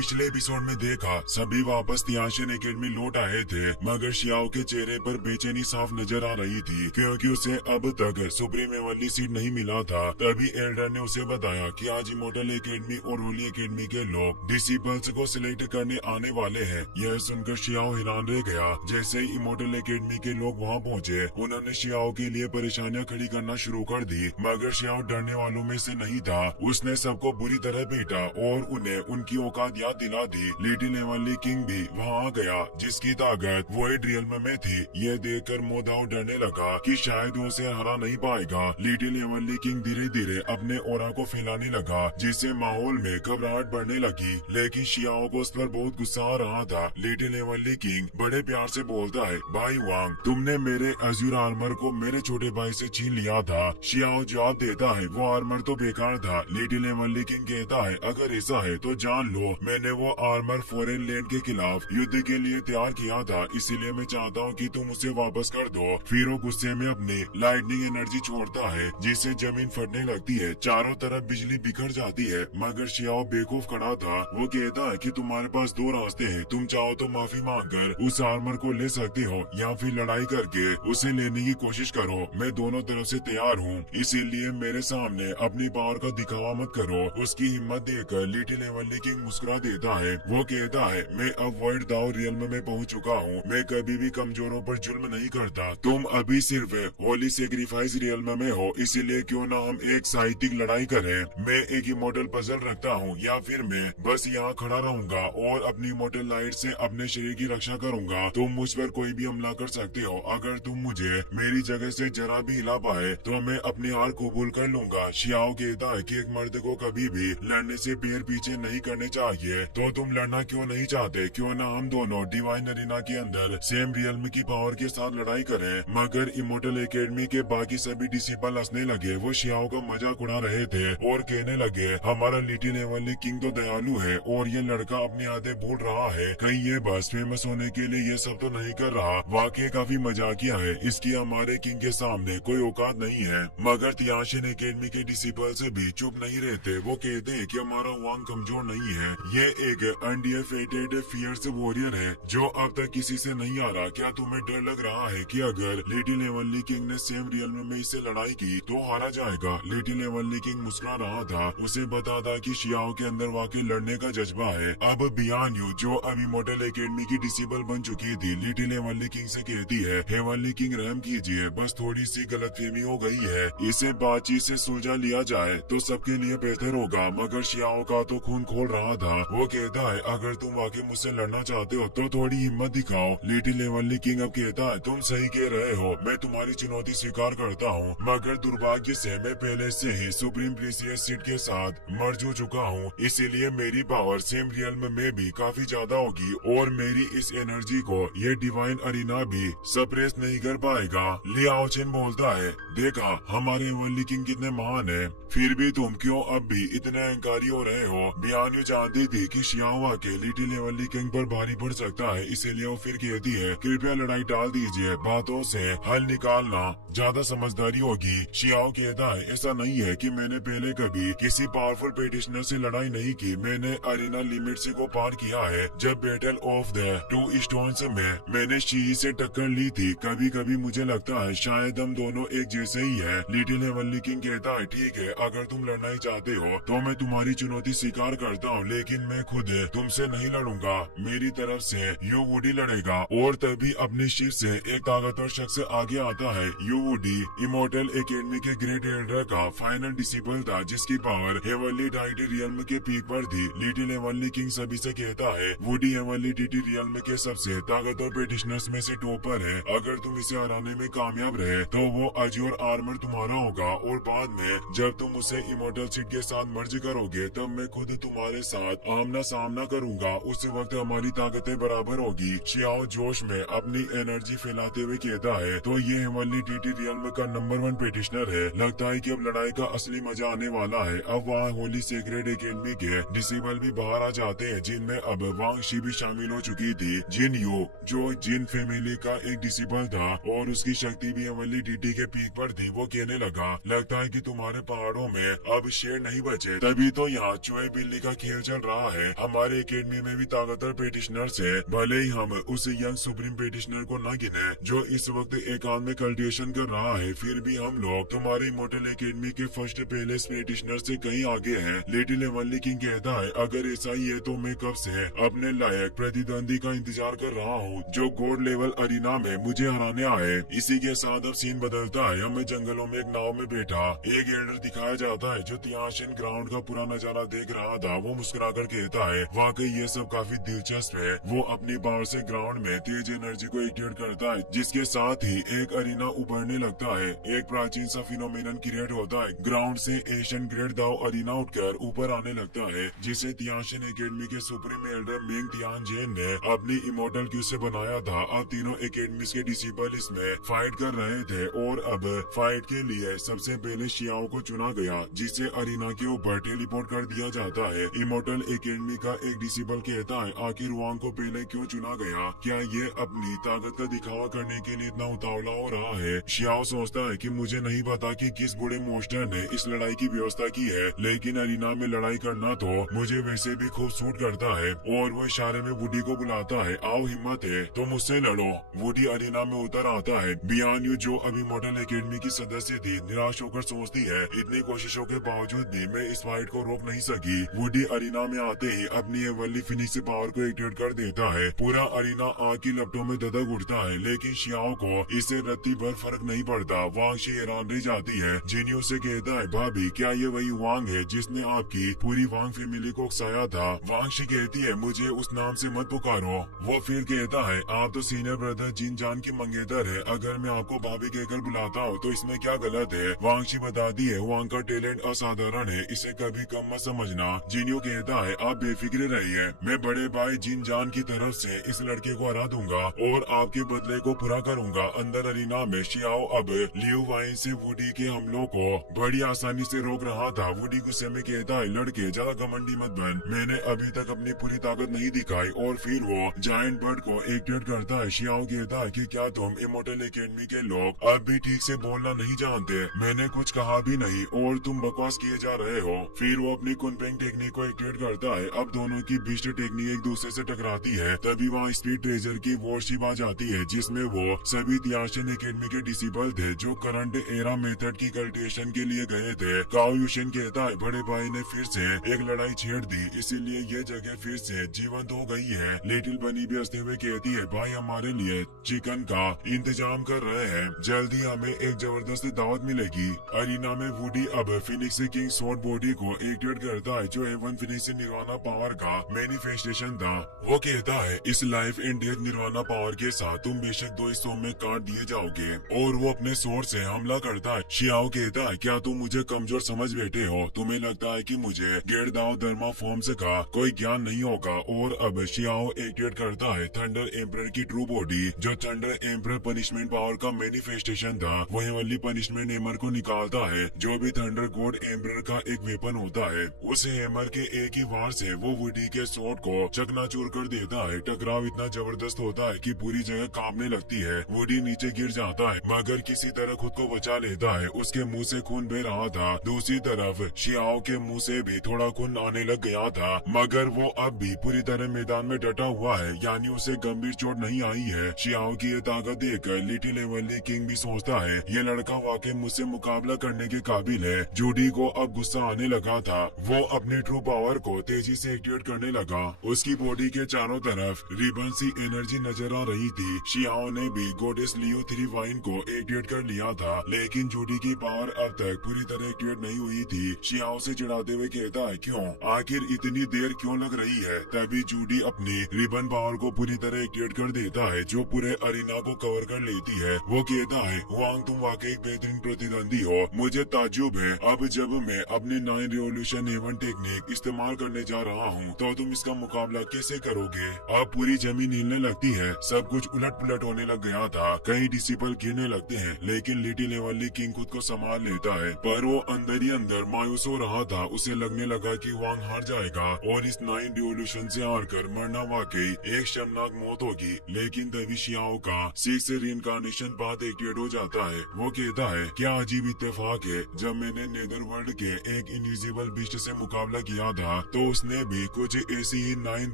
पिछले एपिसोड में देखा सभी वापस तियाशिन एकेडमी लौट आए थे, मगर शियाओ के चेहरे पर बेचैनी साफ नजर आ रही थी क्योंकि उसे अब तक सुप्रीम एवरली सीट नहीं मिला था। तभी एल्डर ने उसे बताया कि आज इमोर्टल एकेडमी और होली एकेडमी के लोग डिसिपल्स को सिलेक्ट करने आने वाले हैं। यह सुनकर शियाओ हैरान रह गया। जैसे ही इमोर्टल एकेडमी के लोग वहाँ पहुँचे, उन्होंने शियाओ के लिए परेशानियाँ खड़ी करना शुरू कर दी, मगर शियाओ डरने वालों में से नहीं था। उसने सबको बुरी तरह पीटा और उन्हें उनकी औकात याद दिला दी। लिटिल एवरली किंग भी वहाँ आ गया, जिसकी ताकत वॉइड रियल्म में थी। यह देखकर मोदाओ डरने लगा कि शायद वो उसे हरा नहीं पाएगा। लिटिल एवरली किंग धीरे धीरे अपने ऑरा को फैलाने लगा, जिससे माहौल में घबराहट बढ़ने लगी। लेकिन शियाओ को उस पर बहुत गुस्सा आ रहा था। लिटिल एवरली किंग बड़े प्यार से बोलता है, भाई वांग, तुमने मेरे अज़ूर आर्मर को मेरे छोटे भाई से छीन लिया था। शियाओ जवाब देता है, वो आर्मर तो बेकार था। लिटिल एवरली किंग कहता है, अगर ऐसा है तो जान लो, मैंने वो आर्मर फॉरेन लैंड के खिलाफ युद्ध के लिए तैयार किया था, इसीलिए मैं चाहता हूँ कि तुम उसे वापस कर दो। फिर वो गुस्से में अपनी लाइटनिंग एनर्जी छोड़ता है, जिससे जमीन फटने लगती है। चारों तरफ बिजली बिखर जाती है, मगर शियाओ बेवकूफ खड़ा था। वो कहता है कि तुम्हारे पास दो रास्ते हैं, तुम चाहो तो माफी मांगकर उस आर्मर को ले सकते हो, या फिर लड़ाई करके उसे लेने की कोशिश करो। मैं दोनों तरफ से तैयार हूँ, इसीलिए मेरे सामने अपनी पावर का दिखावा मत करो। उसकी हिम्मत देखकर लिटिल एवरली किंग मुस्कुरा देता है। वो कहता है, मैं अब वर्ल्ड दाओ रियल्म में पहुंच चुका हूँ, मैं कभी भी कमजोरों पर जुल्म नहीं करता। तुम अभी सिर्फ होली सेक्रीफाइस रियल्म में हो, इसीलिए क्यों ना हम एक साहित्यिक लड़ाई करें। मैं एक इमोर्टल पजल रखता हूँ, या फिर मैं बस यहाँ खड़ा रहूंगा और अपनी इमोर्टल लाइट से अपने शरीर की रक्षा करूंगा। तुम मुझ पर कोई भी हमला कर सकते हो। अगर तुम मुझे मेरी जगह से जरा भी हिला पाए तो मैं अपनी हार कबूल कर लूंगा। शियाओ कहता है कि एक मर्द को कभी भी लड़ने से पैर पीछे नहीं करने चाहिए। तो तुम लड़ना क्यों नहीं चाहते? क्यों ना हम दोनों डिवाइन अरीना के अंदर सेम रियल्म की पावर के साथ लड़ाई करें। मगर इमोर्टल एकेडमी के बाकी सभी डिसिपल हंसने लगे। वो शियाओ का मजाक उड़ा रहे थे और कहने लगे, हमारा लिटिल एवरली किंग तो दयालु है और ये लड़का अपनी आदतें भूल रहा है। कहीं ये बस फेमस होने के लिए ये सब तो नहीं कर रहा। वाकई काफी मजाकिया है, इसकी हमारे किंग के सामने कोई औकात नहीं है। मगर तियाशिन एकेडमी के डिसिपल्स भी चुप नहीं रहते। वो कहते हैं कि हमारा वांग कमजोर नहीं है, ये एक अनडिफेटेड फियर्स वॉरियर है जो अब तक किसी से नहीं आ रहा। क्या तुम्हें डर लग रहा है कि अगर लिटिल एवरली किंग ने सेम रियल्म में इससे लड़ाई की तो हारा जाएगा? लिटिल एवरली किंग मुस्कुरा रहा था। उसे बता था कि शियाओ के अंदर वाकई लड़ने का जज्बा है। अब बियान यू, जो अब इमोर्टल एकेडमी की डिसिबल बन चुकी थी, लिटिल एवरली किंग से कहती है, एवरली किंग रहम कीजिए, बस थोड़ी सी गलतफहमी हो गई है, इसे बातचीत से सुलझा लिया जाए तो सबके लिए बेहतर होगा। मगर शियाओ का तो खून खोल रहा था। वो कहता है, अगर तुम वाकई मुझसे लड़ना चाहते हो तो थोड़ी हिम्मत दिखाओ। लिटिल एवरली किंग अब कहता है, तुम सही कह रहे हो, मैं तुम्हारी चुनौती स्वीकार करता हूँ, मगर दुर्भाग्य से मैं पहले से ही सुप्रीम प्रीसियस सीट के साथ मर्ज हो चुका हूँ, इसीलिए मेरी पावर सेम रियल्म में भी काफी ज्यादा होगी और मेरी इस एनर्जी को ये डिवाइन अरीना भी सप्रेस नहीं कर पाएगा। लियाओ चेन बोलता है, देखा हमारे एवरली किंग कितने महान है, फिर भी तुम क्यों अब भी इतने अहंकारी हो रहे हो? बियान्यू जानती थी कि शियाओ आके लिटिल एवरली किंग पर भारी पड़ सकता है, इसीलिए वो फिर कहती है, कृपया लड़ाई टाल दीजिए, बातों से हल निकालना ज्यादा समझदारी होगी। शियाओ कहता है, ऐसा नहीं है कि मैंने पहले कभी किसी पावरफुल पेटिशनर से लड़ाई नहीं की, मैंने अरीना लिमिट्स को पार किया है। जब battle of the two stones में मैंने शी से टक्कर ली थी। कभी कभी मुझे लगता है शायद हम दोनों एक जैसे ही है। लिटिल एवरली किंग कहता है, ठीक है, अगर तुम लड़ना ही चाहते हो तो मैं तुम्हारी चुनौती स्वीकार करता हूँ, लेकिन मैं खुद तुमसे नहीं लड़ूंगा, मेरी तरफ से यू वुडी लड़ेगा। और तभी अपनी शिप से एक ताकतवर शख्स आगे आता है। यू वुडी इमोर्टल एकेडमी के ग्रेट एल्डर का फाइनल डिसिपल था, जिसकी पावर एवरली डाइटी रियल्म के पीक पर थी। लिटिल एवरली किंग सभी से कहता है, वुडी एवरली डीटी रियल्म के सबसे ताकतवर पेटिशनर्स में से टॉपर है। अगर तुम इसे हराने में कामयाब रहे तो वो अज़ूर आर्मर तुम्हारा होगा, और बाद में जब तुम उसे इमोर्टल सीट के साथ मर्ज करोगे तब मैं खुद तुम्हारे साथ आमना सामना करूंगा। उस वक्त हमारी ताकतें बराबर होगी। शियाओ जोश में अपनी एनर्जी फैलाते हुए कहता है, तो ये एवरली डीटी रियल्म का नंबर 1 पेटिशनर है। लगता है कि अब लड़ाई का असली मजा आने वाला है। अब वहाँ होली सेक्रेड एकेडमी के डिसेबल भी बाहर आ जाते हैं, जिनमें अब वांग शी भी शामिल हो चुकी थी। जिन यू, जो जिन फैमिली का एक डिसेबल था और उसकी शक्ति भी एवरली डीटी के पीक पर थी, वो कहने लगा, लगता है कि तुम्हारे पहाड़ों में अब शेर नहीं बचे। तभी तो यहाँ चूहे बिल्ली का खेल चल रहा है हमारे एकेडमी में भी ताकतवर पेटिशनर्स है, भले ही हम उस यंग सुप्रीम पेटिशनर को न गिने जो इस वक्त एकांत में कल्टिवेशन कर रहा है, फिर भी हम लोग तुम्हारे इमोर्टल एकेडमी के फर्स्ट पहले पेटिशनर से कहीं आगे हैं। लिटिल एवनली किंग कहता है अगर ऐसा ही है तो मैं कब से अपने लायक प्रतिद्वंदी का इंतजार कर रहा हूँ जो गॉड लेवल अरीना में मुझे हराने आए। इसी के साथ अब सीन बदलता है, हमें जंगलों में एक नाव में बैठा एक एल्डर दिखाया जाता है जो तियाशिन ग्राउंड का पूरा नजारा देख रहा था। वो मुस्कुराकर कहता है वाकई ये सब काफी दिलचस्प है। वो अपनी पावर से ग्राउंड में तेज एनर्जी को एक्टिवेट करता है जिसके साथ ही एक अरीना उभरने लगता है। एक प्राचीन सा फिनोमेनन क्रिएट होता है, ग्राउंड से एशियन ग्रेट दाव अरीना उठकर ऊपर आने लगता है जिसे तियाशिन एकेडमी के सुप्रीम एल्डर मिंग तियानजेन ने अपनी इमोर्टल क्यू से बनाया था। अब तीनों एकेडमी के डिसिपल इसमें फाइट कर रहे थे और अब फाइट के लिए सबसे पहले शियाओ को चुना गया जिसे अरीना के ऊपर टेलीपोर्ट कर दिया जाता है। इमोर्टल एकेडमी का एक डिसिपल कहता है आखिर वांग को पहले क्यों चुना गया, क्या ये अपनी ताकत का दिखावा करने के लिए इतना उतावला हो रहा है। शियाओ सोचता है कि मुझे नहीं पता कि किस बुरे मोस्टर ने इस लड़ाई की व्यवस्था की है, लेकिन अरीना में लड़ाई करना तो मुझे वैसे भी खूब सूट करता है। और वो इशारे में वुडी को बुलाता है, आओ हिम्मत है तो मुझसे लड़ो। वुडी अरीना में उतर आता है। बियान यू जो अभी इमोर्टल एकेडमी की सदस्य थी निराश होकर सोचती है इतनी कोशिशों के बावजूद भी मैं इस फाइट को रोक नहीं सकी। वुडी अरीना में आते ही अपनी एवनली फिनिश से पावर को एक्टिवेट कर देता है। पूरा अरीना आग की लपटों में ददक उठता है, लेकिन शियाओ को इससे रत्ती भर फर्क नहीं पड़ता। वांग शी हैरान रह जाती है। जिन्यू से कहता है भाभी क्या ये वही वांग है जिसने आपकी पूरी वांग फैमिली को उकसाया था। वांग शी कहती है मुझे उस नाम से मत पुकारो। वो फिर कहता है आप तो सीनियर ब्रदर जिन जान की मंगेतर है, अगर मैं आपको भाभी कहकर बुलाता हूँ तो इसमें क्या गलत है। वांग शी बताती है वांग का टैलेंट असाधारण है, इसे कभी कम मत समझना। जिन्यू कहता है आप बेफिक्र रहिए, मैं बड़े भाई जिन जान की तरफ से इस लड़के को हरा दूंगा और आपके बदले को पूरा करूंगा। अंदर अरीना में शियाओ अब लियू वाइन से वुडी के हमलों को बड़ी आसानी से रोक रहा था। वुडी गुस्से में कहता है लड़के ज्यादा घमंडी मत बन, मैंने अभी तक अपनी पूरी ताकत नहीं दिखाई। और फिर वो जायंट बर्ड को एक्टिवेट करता है। शियाओ कहता है कि क्या तुम इमोर्टल एकेडमी के लोग अब भी ठीक से बोलना नहीं जानते, मैंने कुछ कहा भी नहीं और तुम बकवास किए जा रहे हो। फिर वो अपनी कुनपेंग टेक्निक को एक्टिवेट करता है। अब दोनों की बीस्ट टेक्निक एक दूसरे से टकराती है। तभी वहाँ स्पीड ट्रेजर की वॉरशिप आ जाती है जिसमें वो सभी तियाशिन एकेडमी के डिसिपल थे जो करंट एरा मेथड की कल्टिवेशन के लिए गए थे। काओ युशिन कहता है बड़े भाई ने फिर से एक लड़ाई छेड़ दी, इसीलिए ये जगह फिर से जीवंत हो गई है। लिटिल बनी भी हंसते हुए कहती है भाई हमारे लिए चिकन का इंतजाम कर रहे हैं, जल्दी हमें एक जबरदस्त दावत मिलेगी। अरीना में वुडी अब फिनिक्स किंग स्वॉर्ड बॉडी को एक्टिवेट करता है जो एवन फिनिक्स निर्वाणा पावर का मैनिफेस्टेशन था। वो कहता है इस life and death nirvana power के साथ तुम बेशक 2 हिस्सों में काट दिए जाओगे। और वो अपने स्वॉर्ड से हमला करता है। शियाओ कहता है क्या तुम मुझे कमजोर समझ बैठे हो, तुम्हें लगता है कि मुझे गेट दाव धर्मा फॉर्म से का कोई ज्ञान नहीं होगा। और अब शियाओ एक्टिवेट करता है थंडर एम्परर की ट्रू बॉडी जो थंडर एम्परर पनिशमेंट पावर का मैनिफेस्टेशन था। वही वाली पनिशमेंट हेमर को निकालता है जो भी थंडर गॉड एम्परर का एक वेपन होता है। उस हेमर के एक ही वार से वो वुडी के स्वॉर्ड को चकनाचूर कर देता है। टकराव इतना जबरदस्त होता है कि पूरी जगह कांपने लगती है। वुडी नीचे गिर जाता है मगर किसी तरह खुद को बचा लेता है। उसके मुंह से खून बह रहा था। दूसरी तरफ शियाओ के मुंह से भी थोड़ा खून आने लग गया था मगर वो अब भी पूरी तरह मैदान में डटा हुआ है, यानी उसे गंभीर चोट नहीं आई है। शियाओ की ये ताकत देखकर लिटिल एवनली किंग भी सोचता है ये लड़का वाकई मुझसे मुकाबला करने के काबिल है। जूडी को अब गुस्सा आने लगा था। वो अपने ट्रू पावर को तेजी से एक्टिवेट करने लगा। उसकी बॉडी के चारों तरफ रिबन सी एनर्जी नजर आ रही थी। शियाओ ने भी गॉडेस लियो 3 वाइन को एक्टिवेट कर लिया था, लेकिन जूडी की पावर अब तक पूरी तरह एक्टिवेट नहीं हुई थी। शियाओ से चिढ़ाते हुए कहता है क्यों, आखिर इतनी देर क्यों लग रही है। तभी जूडी अपनी रिबन पावर को पूरी तरह एक्टिवेट कर देता है जो पूरे अरीना को कवर कर लेती है। वो कहता है वांग तुम वाकई बेहतरीन प्रतिद्वंदी हो, मुझे ताज्जुब है अब जब मैं अपने 9 रिवोल्यूशन एवन टेक्निक इस्तेमाल करने जा रहा हूँ तो तुम इसका मुकाबला कैसे करोगे। अब पूरी जमीन हिलने लगती है, सब कुछ उलट पुलट होने लग गया था। कई डिसिपल गिरने लगते हैं लेकिन लिटिल एवनली किंग खुद को संभाल लेता है, पर वो अंदर ही अंदर मायूस हो रहा था। उसे लगने लगा कि वांग हार जाएगा और इस 9 रिवोल्यूशन से हार कर मरना वाकई एक शर्मनाक मौत होगी। लेकिन तभी शियाओ का 6 रीइंकार्नेशन पाथ एक्टिवेट हो जाता है। वो कहता है क्या अजीब इत्तेफाक है, जब मैंने नेदर वर्ल्ड के एक इनविजिबल बिस्ट से मुकाबला किया था तो उसने भी कुछ ऐसी ही 9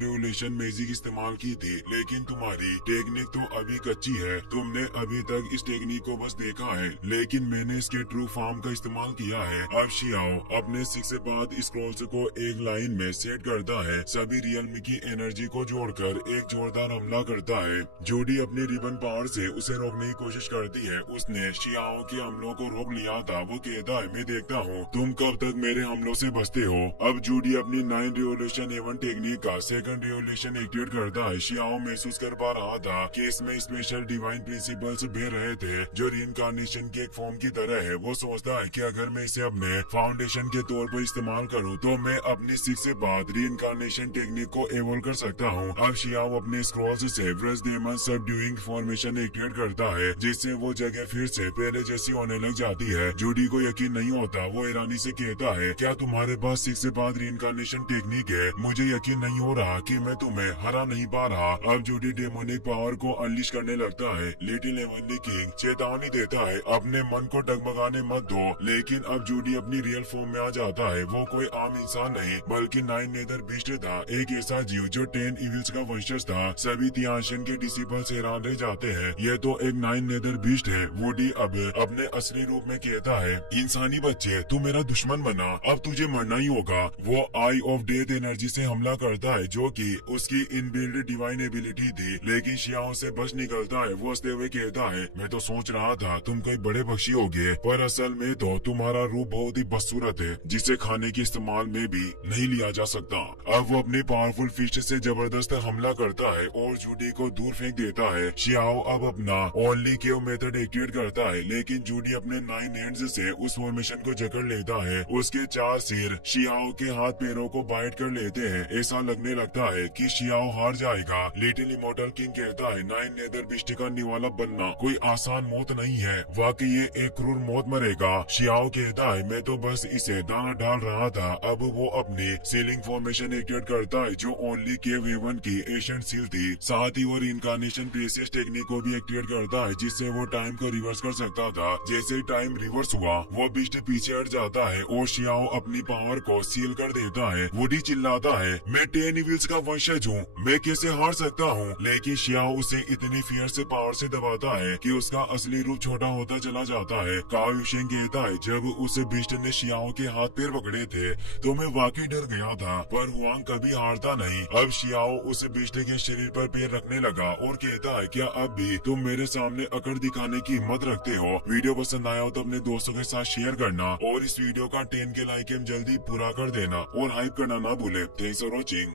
रेवोल्यूशन मैजिक इस्तेमाल की थी, लेकिन तुम्हारी टेक्निक तो अभी कच्ची है। तुमने अभी तक इस टेक्निक को बस देखा है, लेकिन मैंने इसके ट्रू फॉर्म का इस्तेमाल किया है। अब शियाओ अपने 6 से बाद स्क्रॉल्स को एक लाइन में सेट करता है, सभी रियल्म की एनर्जी को जोड़कर एक जोरदार हमला करता है। जूडी अपनी रिबन पावर से उसे रोकने की कोशिश करती है। उसने शियाओ के हमलों को रोक लिया था। वो कहता है, मैं देखता हूँ तुम कब तक मेरे हमलों से बचते हो। अब जूडी अपनी 9 रेवोल्यूशन एवन टेक्निक का सेकंड रेवोल्यूशन एक्टिवेट करता है। शियाओ महसूस कर पा रहा था कि इसमें स्पेशल डिवाइन प्रिंसिपल्स बह रहे थे, जो रीइंकार्नेशन के एक फॉर्म की तरह है। वो सोचता है कि अगर मैं इसे अपने फाउंडेशन के तौर पर इस्तेमाल करूं, तो मैं अपनी 6 से बाद रीइंकार्नेशन टेक्निक को एवोल्व कर सकता हूं। अब शियाओ अपने स्क्रॉल्स से व्रज डेमन सबड्यूइंग फॉर्मेशन एक्टिवेट करता है, जिससे वो जगह फिर से पहले जैसी होने लग जाती है। जूडी को यकीन नहीं होता। वो ईरानी से कहता है, क्या तुम्हारे पास 6 से बाद रीइंकार्नेशन टेक्निक है? मुझे यकीन नहीं हो रहा कि मैं तुम्हें हरा नहीं पा रहा। अब जूडी डेमोनिक पावर को अनलिश करने लगता है। लिटिल हेवनली किंग चेतावनी देता है, अपने मन को डगमगाने मत दो। लेकिन अब जूडी अपनी रियल फॉर्म में आ जाता है। वो कोई आम इंसान नहीं, बल्कि 9 नेदर बीस्ट था, एक ऐसा जीव जो 10 इविल्स का वंशज था। सभी तियाशन के डिसिपल्स हैरान रह जाते हैं, ये तो एक 9 नेदर बीस्ट है। वुडी अब अपने असली रूप में कहता है, इंसानी बच्चे, तू मेरा दुश्मन बना, अब तुझे मरना ही होगा। वो आई ऑफ डेथ एनर्जी से हमला करता है, जो कि उसकी इनबिल्ड डिवाइन एबिलिटी थी, लेकिन शियाओ से बच निकलता है। वो हंसते हुए कहता है, मैं तो सोच रहा था तुम कोई बड़े पक्षी होगे, पर असल में तो तुम्हारा रूप बहुत ही बदसूरत है, जिसे खाने के इस्तेमाल में भी नहीं लिया जा सकता। अब वो अपने पावरफुल फिस्ट से जबरदस्त हमला करता है और जूडी को दूर फेंक देता है। शियाओ अब अपना ओनली केव मेथड एक्टिवेट करता है, लेकिन जूडी अपने 9 हैंड्स से उस फॉर्मेशन को जकड़ लेता है। उसके 4 सिर शियाओ के हाथ पैरों को बाइट कर लेते हैं। ऐसा लगने लगता है कि शियाओ हार जाएगा। लिटिल इमोर्टल किंग कहता है, 9 नेदर बिस्ट का निवाला बनना कोई आसान मौत नहीं है, वाकई ये एक क्रूर मौत मरेगा। शियाओ कहता है, मैं तो बस इसे दाना डाल रहा था। अब वो अपनी सीलिंग फॉर्मेशन एक्टिवेट करता है, जो ओनली केव हेवन की एशियंट सील थी। साथ ही वो रीइंकार्नेशन प्रीसियस टेक्निक को भी एक्टिवेट करता है, जिससे वो टाइम को रिवर्स कर सकता था। जैसे टाइम रिवर्स हुआ, वो बिस्ट पीछे हट जाता है और शियाओ अपनी पावर को सील कर देता है। वुडी चिल्लाता है, मैं 10 इविल्स का वंशज हूँ, मैं कैसे हार सकता हूँ? लेकिन शियाओ उसे इतनी फियर से पावर से दबाता है कि उसका असली रूप छोटा होता चला जाता है। काओ युशेंग कहता है, जब उस बिस्ट ने शियाओ के हाथ पैर पकड़े थे तो मैं वाकई डर गया था, पर हुआंग कभी हारता नहीं। अब शियाओ उस बिस्ट के शरीर पर पैर रखने लगा और कहता है, क्या अब भी तुम मेरे सामने अकड़ दिखाने की हिम्मत रखते हो? वीडियो पसंद आया हो तो अपने दोस्तों के साथ शेयर करना और इस वीडियो का 10 के लाइक जल्दी पूरा कर देना और हाइप करना ना भूले। Thanks for watching.